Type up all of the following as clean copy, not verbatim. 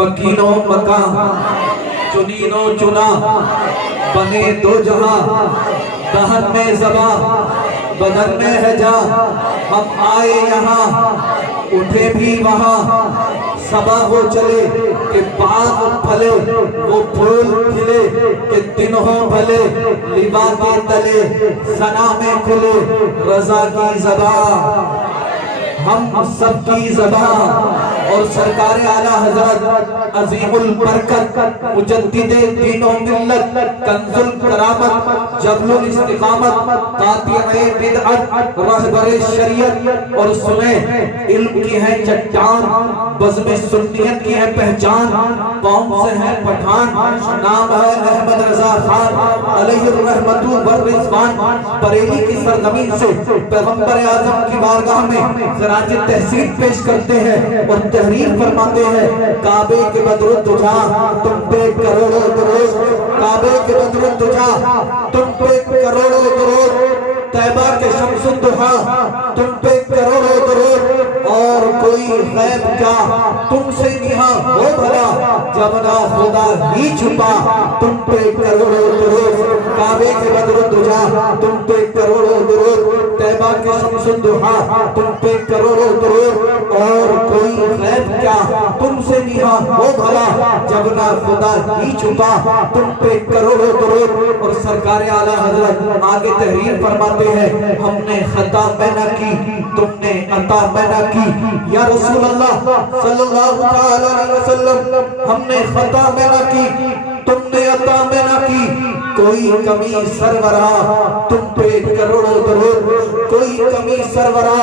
مکین و مکان، چنین و چنا، بنے دو جہاں، دہن میں زباں بدن میں ہے جاں، ہم آئے یہاں اٹھے بھی وہاں، صبا ہو چلے کہ باغ پھلے، وہ پھول کھلے کہ دن ہو بھلے، لبا کے تلے ثنا میں کھلے رضا کی زبان، ہم سب کی زبان۔ اور سرکار اعلیٰ حضرت عظیم البرکت مجدد دین و ملت، کنز الکرامت، جبل الاستقامت، قاطع بدعت، رہبر شریعت، اور سنیں علم کی ہے چٹان، بزم سنیت کی ہے پہچان، قوم سے ہے پٹھان، نام ہے احمد رضا خان علیہ الرحمت والرضوان، بریلی کی سرزمین سے پیغمبر اعظم کی بارگاہ میں خراج تحسین پیش کرتے ہیں اور تحریر فرماتے ہیں۔ کعبے کے بدر الدجا تم پہ کروڑوں درود، کعبے کے بدر الدجا تم پہ کروڑوں درود، طیبہ کے شمس الدحا تم پہ کروڑوں درود، اور کوئی غیب کیا تم سے نہاں ہو بھلا، جب نہ خدا ہی چھپا تم پہ کروڑوں درود، کعبے کے بدر الدجا تم پہ کروڑوں درود، طیبہ کے شمس الدحا تم پہ کروڑوں درود، اور کوئی غیب کیا تم سے نہاں ہو بھلا، جب نہ خدا ہی چھپا تم پہ کروڑوں درود۔ اور سرکار اعلیٰ حضرت آگے تحریر فرماتے ہیں، ہم نے خطا میں نہ کی تم نے عطا میں نہ کی، یا رسول اللہ صلی اللہ علیہ وسلم، ہم نے خطا میں نہ کی تم نے عطا میں نہ کی، کوئی کمی سرورہ تم پہ کروڑوں درود، کوئی کمی سرورہ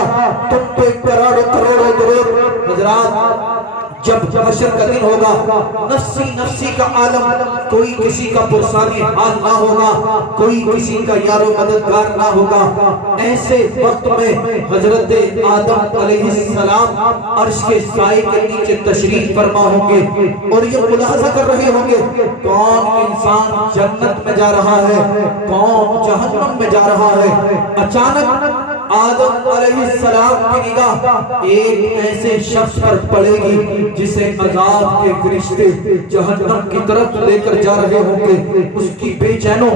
تم پہ کروڑوں درود۔ حضرات جب حشر کا دن ہوگا، نفسی نفسی کا عالم، کوئی کسی کا پرسانی حال نہ ہوگا، کوئی کسی کا یار و مددگار نہ ہوگا، ایسے وقت میں حضرت آدم علیہ السلام عرش کے سائے کے نیچے تشریف فرما ہوں گے اور یہ ملاحظہ کر رہے ہوں گے کون انسان جنت میں جا رہا ہے، کون جہنم میں جا رہا ہے۔ اچانک آدم علیہ السلام کی نگاہ ایک ایسے شخص پر پڑے گی جسے عذاب کے فرشتے جہنم کی طرف لے کر جا رہے ہوں گے۔ اس کی بے چینوں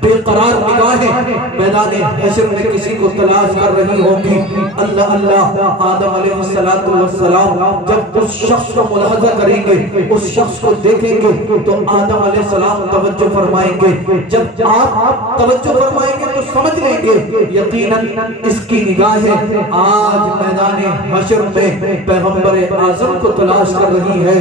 بے قرار نگاہیں میدان حشر میں کسی کو تلاش کر رہی ہوں گی۔ اللہ اللہ، آدم علیہ السلام جب اس شخص کو ملاحظہ کریں گے، اس شخص کو دیکھیں گے تو آدم علیہ السلام توجہ فرمائیں گے۔ جب آپ توجہ فرمائیں گے تو سمجھ لیں گے یقیناً اس کی نگاہیں آج میدان حشر میں پیغمبر اعظم کو تلاش کر رہی ہے۔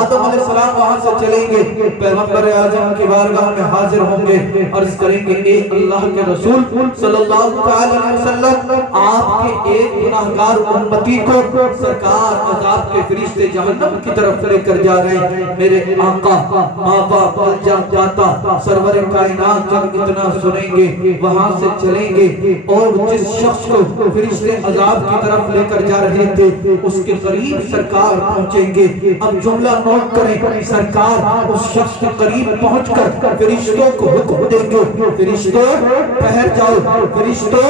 آدم علیہ السلام وہاں سے چلیں گے، پیغمبر اعظم کی بارگاہ میں حاضر ہوں گے، عرض کریں گے اے اللہ کے رسول صلی اللہ علیہ وسلم، آپ کے ایک گناہگار امتی کو سرکار عذاب کے فرشتے جہنم کی طرف لے کر جا رہے ہیں۔ میرے آقا ماں باپ جاتا سرور کائنات جب اتنا سنیں گے وہاں سے چلیں گے اور جس شخص کو فرشتے عذاب کی طرف لے کر جا رہے تھے اس کے قریب سرکار پہنچیں گے۔ اب جملہ نوٹ کریں، سرکار اس شخص کے قریب پہنچ کر فرشتوں کو حکم دیں گے، فرشتوں ٹھہر جاؤ، فرشتوں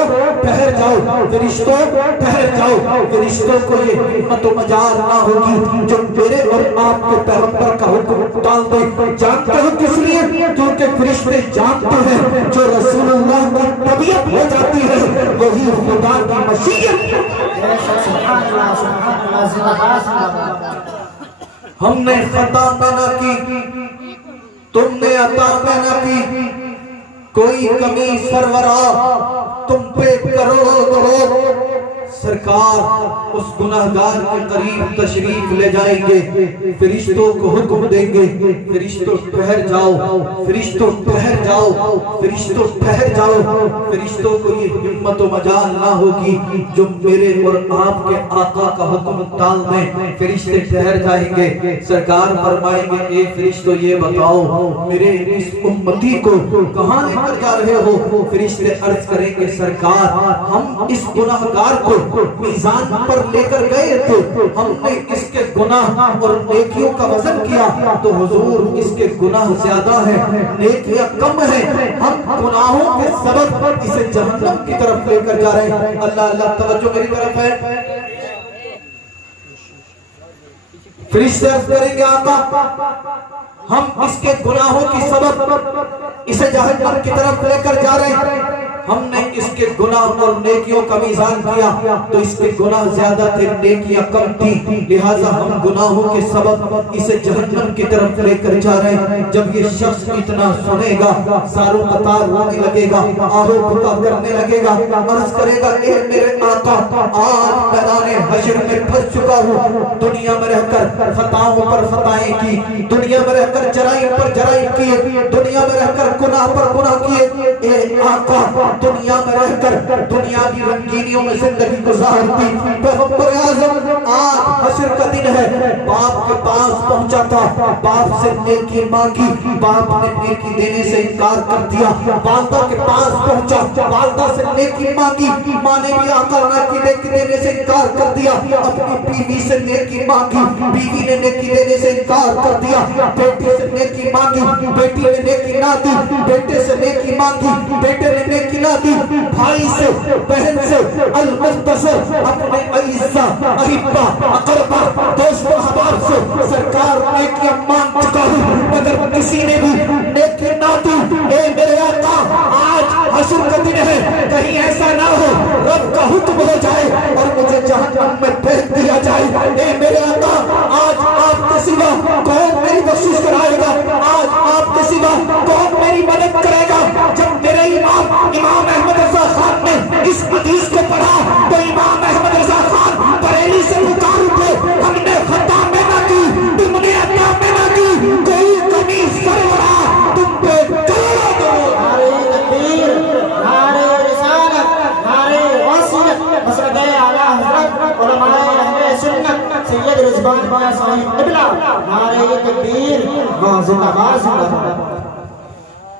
ٹھہر جاؤ، فرشتوں ٹھہر جاؤ۔ فرشتوں کو یہ ہمت و مجال نہ ہوگی جو میرے اور آپ کے پیغمبر کا حکم ٹال دے۔ جانتے ہو کس لیے؟ کیونکہ فرشتے جانتے ہیں جو رسول اللہ کی طبیعت ہو جاتی ہے وہی خدا کی مشیت۔ ہم نے خطا میں نہ کی تم نے عطا میں نہ کی، کوئی کمی سرورہ تم پہ کروڑوں درود۔ سرکار اس گناہگار کے قریب تشریف لے جائیں گے، فرشتوں کو حکم دیں گے، فرشتوں ٹھہر جاؤ، فرشتوں ٹھہر جاؤ، فرشتوں ٹھہر جاؤ۔ فرشتوں کو یہ ہمت و مجال نہ ہوگی جو میرے اور آپ کے آقا کا حکم ٹال دیں۔ فرشتے ٹھہر جائیں گے، سرکار فرمائیں گے اے فرشتوں یہ بتاؤ میرے اس امتی کو کہاں لے کر جا رہے ہو؟ فرشتے عرض کریں گے سرکار ہم اس گناہگار کو میزان پر لے کر گئے تھے، ہم نے اس کے گناہ اور نیکیوں کا وزن کیا تو حضور اس کے گناہ زیادہ ہیں، نیکیاں کم ہیں، ہم گناہوں کے سبب اسے جہنم کی طرف لے کر جا رہے ہیں۔ اللہ اللہ، توجہ میری طرف ہے۔ فرشتے عرض کریں گے آقا ہم اس کے گناہوں کی سبب اسے جہنم کی طرف لے کر جا رہے ہیں، ہم نے اس کے گناہ اور نیکیوں کا میزان کیا تو اس کے گناہ زیادہ تھے نیکیاں کم تھی، لہٰذا ہم گناہوں کے سبب اسے جہنم کی طرف لے کر جا رہے ہیں۔ جب یہ شخص اتنا سنے گا ساروں قطار رونے لگے گا، آہو بھکا کرنے لگے گا، عرض کرے گا اے میرے آقا آج میدان حشر میں پھنس چکا ہوں، دنیا میں رہ کر خطاؤں پر خطائیں کی، دنیا میں رہ کر جرائم پر جرائم کیے، دنیا میں رہ کر گناہ پر گناہ کیے، اے آقا دنیا میں رہ کر دنیاوی رنگینیوں میں زندگی گزارتی، پیغمبر اعظم آج حشر کا دن ہے، باپ کے پاس پہنچا تھا، باپ سے نیکی مانگی، باپ نے نیکی دینے سے انکار کر دیا، والدہ کے پاس پہنچا، والدہ سے نیکی مانگی، ماں نے بھی آقا نیکی دینے سے انکار کر دیا، اپنی بیوی سے نیکی مانگی، بیوی نے نیکی دینے سے انکار کر دیا، بیٹی سے نیکی مانگی، بیٹی نے نیکی نہ دی، بیٹے سے نیکی مانگی، بیٹے نے نیکی نہ دی، بھائی سے بہن سے المختصر اپنے عزیزہ احبہ اقربہ دوست و احباب سے سرکار نیکیاں مانگ چکا ہوں مگر کسی نے بھی نیکی نہ دی، اے میرے آقا آج حشر کا دن ہے، کہیں ایسا نہ ہو رب کا حکم ہو جائے اور مجھے جہنم میں پھینک دیا جائے، اے میرے آقا آج آپ کے سوا کون میری بخشش کرائے گا، آج آپ کے سوا کون میری مدد کرے گا۔ جب میرے امام احمد رضا خان نے اس حدیث کو پڑھا تو امام احمد رضا خان بریلی سے پکار اٹھے، ہم نے خطا میں نہ کی، تم نے عطا میں نہ کی، کوئی کمی سرورا تم پہ کروڑوں درود۔ نعرہ تکبیر، نعرہ رسالت، نعرہ وصیت، مسجد اعلیٰ حضرت علماء اہل سنت سید رضوان بابا صاحب قبلہ، نعرہ تکبیر، زندہ باد زندہ باد۔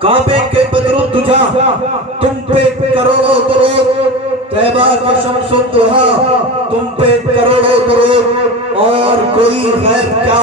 کعبے کے بدر الدجا تم پہ کروڑوں درود، طیبہ کا شمس الضحیٰ تم پہ کروڑوں درود، اور کوئی غیب کیا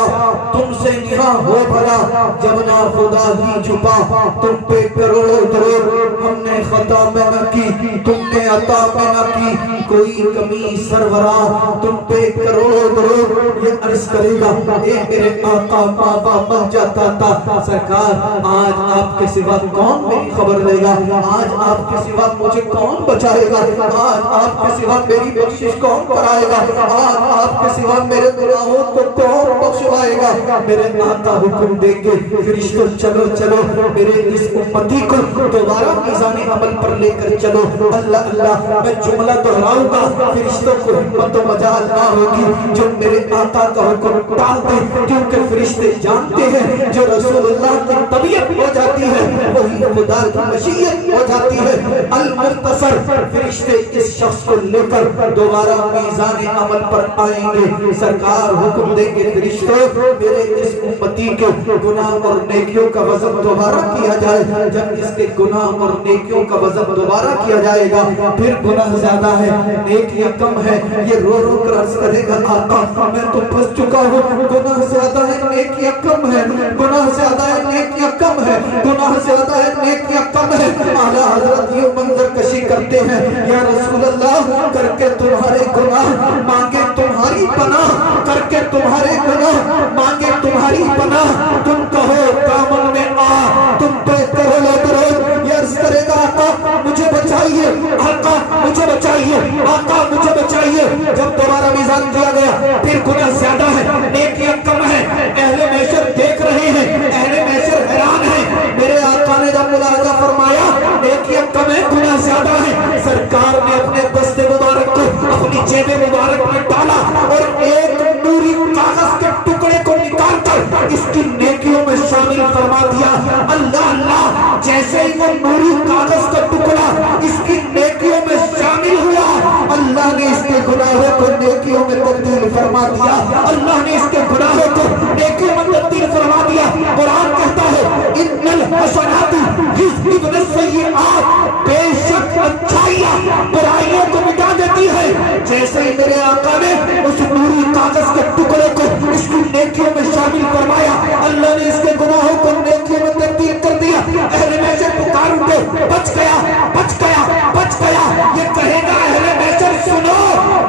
تم سے نہاں ہو بھلا جب نہ خدا ہی چھپا تم پہ کروڑوں درود، ہم نے خطا میں نہ کی تم نے عطا میں نہ کی، کوئی کمی سرورا تم پہ کروڑوں درود۔ یہ عرض کرے گا اے میرے آقا بابا مر جاتا تھا، سرکار آج آپ کے سوا کون میری خبر لے گا، آج آپ کے سوا مجھے کون بچائے گا، آج آپ کے سوا میری بخشش کون کرائے گا، آج آپ کے سوا میرے گناہوں کو کون بخشوائے گا۔ میرے آقا حکم دیں گے فرشتوں چلو چلو میرے اس امتی کو دوبارہ میزان عمل پر لے کر چلو، اللہ اللہ میں جملہ دہراؤں گا، فرشتوں کو ہمت و مجال نہ ہوگی جو میرے آقا کا حکم ٹال دے، کیونکہ فرشتے جانتے ہیں جو رسول اللہ کی طبیعت ہو جاتی ہے وہی خدا کی مشیت ہو جاتی ہے۔ المختصر فرشتے اس شخص کو لے کر دوبارہ میزان عمل پر آئیں گے، سرکار حکم دیں گے فرشتوں میرے اس امتی کے گناہ اور نیکیوں کا وزن دوبارہ کیا جائے، جب اس کے گناہ اور نیکیوں کا وزن دوبارہ کیا جائے گا پھر گناہ زیادہ ہے نیکیاں کم ہے، یہ رو رو کر عرض کرے گا آقا میں تو پھنس چکا ہوں، گناہ زیادہ ہے نیکیاں کم ہے، گناہ زیادہ ہے نیکیاں کم ہے، گناہ زیادہ ہے نیکیاں کم ہے۔ اعلیٰ حضرت یہ منظر کشی کرتے ہیں یا رسول اللہ کر کے تمہارے گناہ مانگے تمہاری پناہ، کر کے تمہارے گناہ مانگے تمہاری پناہ، تم کہو دامن میں آ تم پہ کروڑوں درود۔ یہ عرض کرے گا آقا مجھے بچائیے، آقا مجھے بچائیے، آقا مجھے بچائیے۔ جب دوبارہ میزان دیا گیا پھر گناہ زیادہ ہے نیکیاں کم ہے، اہل محشر دیکھ رہے ہیں، اہل محشر حیران ہیں، میرے آقا نے جب ملاحظہ فرمایا نیکیاں کم ہے گناہ زیادہ ہے، سرکار نے اپنے دست مبارک کو اپنی جیب مبارک میں ڈالا اور ایک نوری کاغذ کے ٹکڑے کو نکال کر اس کی نیکیوں میں شامل فرما دیا۔ اللہ اللہ جیسے ہی وہ نوری کاغذ کا ٹکڑا اس کی نیکیوں میں شامل ہوا اللہ نے اس کے گناہوں کو نیکیوں میں تبدیل فرما دیا، اللہ نے اس کے گناہوں کو نیکیوں میں تبدیل فرما دیا۔ قرآن کہتا ہے ان الحسنات یذہبن السیئات، بے شک اچھائیاں برائیوں کو مٹا دیتی ہے، جیسے ہی میرے آقا نے اس نوری کاغذ کے ٹکڑے کو اس کی نیکیوں میں شامل فرمایا اللہ نے اس کے گناہوں کو نیکیوں میں تبدیل کر دیا۔ اہل محشر پکار اٹھے بچ گیا بچ گیا بچ گیا، یہ کہے گا اہل محشر سنو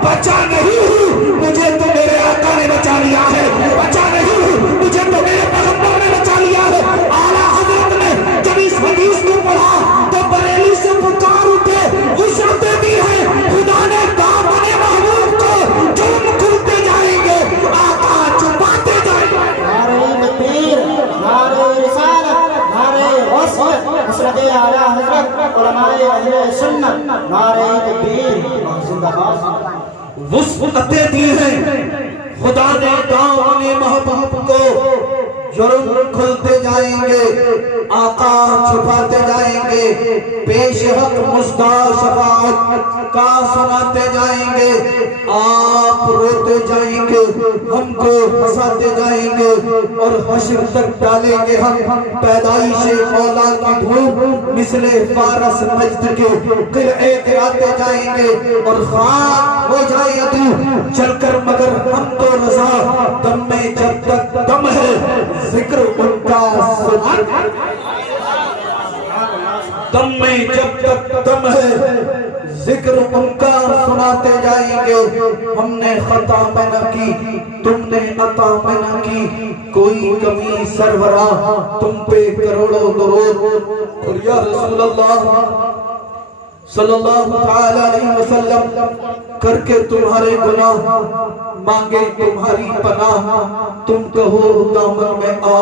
بچا نہیں ہوں، مجھے تو میرے آقا نے بچا لیا ہے۔ وسعتیں دی ہیں خدا نے دامن محبوب کو، جرم کھلتے جائیں گے، آقا چھپاتے جائیں گے، پیش حق مصداق شفاعت کا سناتے جائیں گے، آپ روتے جائیں گے، ہم کو ہنساتے جائیں گے، اور حشر تک ڈالیں گے ہم پیدائش مولا کی دھوم مثل فارس نجد کے قلعے گراتے جائیں گے، اور خاک ہو جائے ادو چل کر مگر ہم تو رضا، دم میں جب تک دم ہے ذکر ان کا سنا، دم میں جب تک دم ہے ذکر ان کا سناتے جائیں گے۔ ہم نے خطا میں نہ کی، تم نے عطا میں نہ کی، کوئی کمی سربراہ تم پہ کروڑوں درود، اور یا رسول اللہ صلی اللہ علیہ وسلم کر کے تمہارے گناہ مانگے تمہاری پناہ، تم کہو دامن میں آ،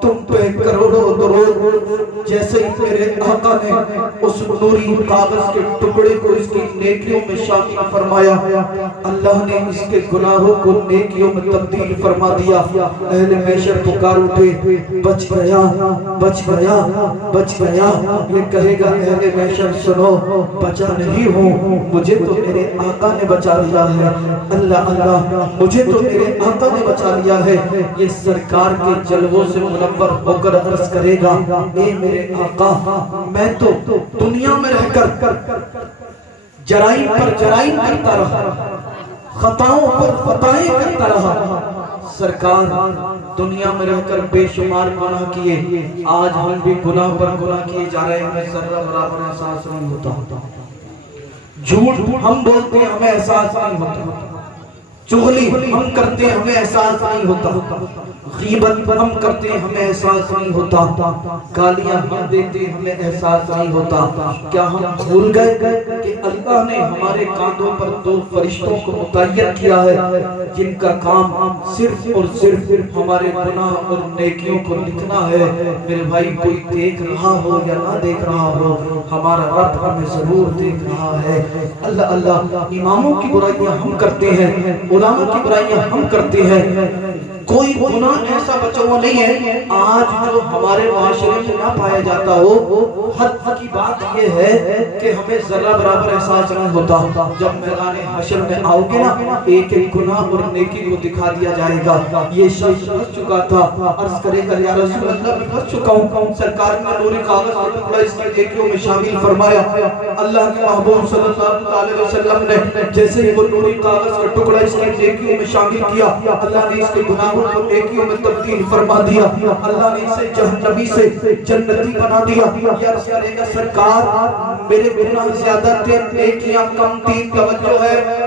تم پہ کروڑوں درود۔ جیسے ہی میرے آقا نے اس نوری کاغذ کے ٹکڑے کو اس کی نیکیوں میں شامل فرمایا، اللہ نے اس کے گناہوں کو نیکیوں میں تبدیل فرما دیا۔ اہل محشر پکار اٹھے، بچ گیا بچ گیا بچ گیا۔ یہ کہے گا اہل محشر سنو، بچا نہیں ہوں، مجھے تو میرے آقا نے بچا لیا ہے، اللہ اللہ مجھے تو میرے آقا نے بچا لیا ہے۔ یہ سرکار کے جلووں سے منور ہو کر عرض کرے گا، اے میرے آقا میں تو دنیا میں رہ کر جرائم پر جرائم کرتا رہا، خطاؤں پر خطائیں کرتا رہا، سرکار دنیا میں رہ کر بے شمار گناہ کیے، آج ہم بھی گناہ پر گناہ کیے جا رہے ہیں، ہمیں ذرہ برابر احساس نہیں ہوتا، جھوٹ ہم بولتے ہیں ہمیں احساس نہیں ہوتا، چغلی ہم کرتے ہیں ہمیں احساس نہیں ہوتا، غیبت ہم کرتے ہیں ہمیں احساس نہیں ہوتا، گالیاں ہم دیتے ہیں ہمیں احساس نہیں ہوتا۔ کیا ہم بھول گئے کہ اللہ نے ہمارے کاندھوں پر دو فرشتوں کو متعین کیا ہے جن کا کام صرف اور صرف ہمارے گناہ اور نیکیوں کو لکھنا ہے؟ میرے بھائی کوئی دیکھ رہا ہو یا نہ دیکھ رہا ہو، ہمارا رب ہمیں ضرور دیکھ رہا ہے۔ اللہ اللہ، اماموں کی برائیاں ہم کرتے ہیں، علماء کی برائیاں ہم کرتے ہیں، کوئی گناہ ایسا بچا ہوا نہیں ہے آج جو ہمارے معاشرے میں نہ پایا جاتا ہو۔ حد کی بات یہ ہے کہ ہمیں ذرہ برابر احساس نہیں ہوتا۔ جب میدان حشر میں آؤ گے نا، ایک ایک گناہ اور نیکی کو دکھا دیا جائے گا۔ یہ شخص پھنس چکا تھا، عرض کرے گا یا رسول اللہ میں پھنس چکا ہوں، سرکار نے نوری کاغذ کا ٹکڑا اس کی نیکیوں میں شامل فرمایا۔ اللہ کے محبوب صلی اللہ علیہ وسلم نے جیسے ہی وہ نوری کاغذ کا ٹکڑا اس کی نیکیوں میں شامل کیا، اللہ نے اس کے گناہوں کو نیکیوں میں تبدیل فرما دیا، اللہ نے اسے جہنمی سے جنتی بنا دیا۔ یا عرض کرے گا سرکار میرے گناہ زیادہ تھے، نیکیاں کم تھی، توجہ ہے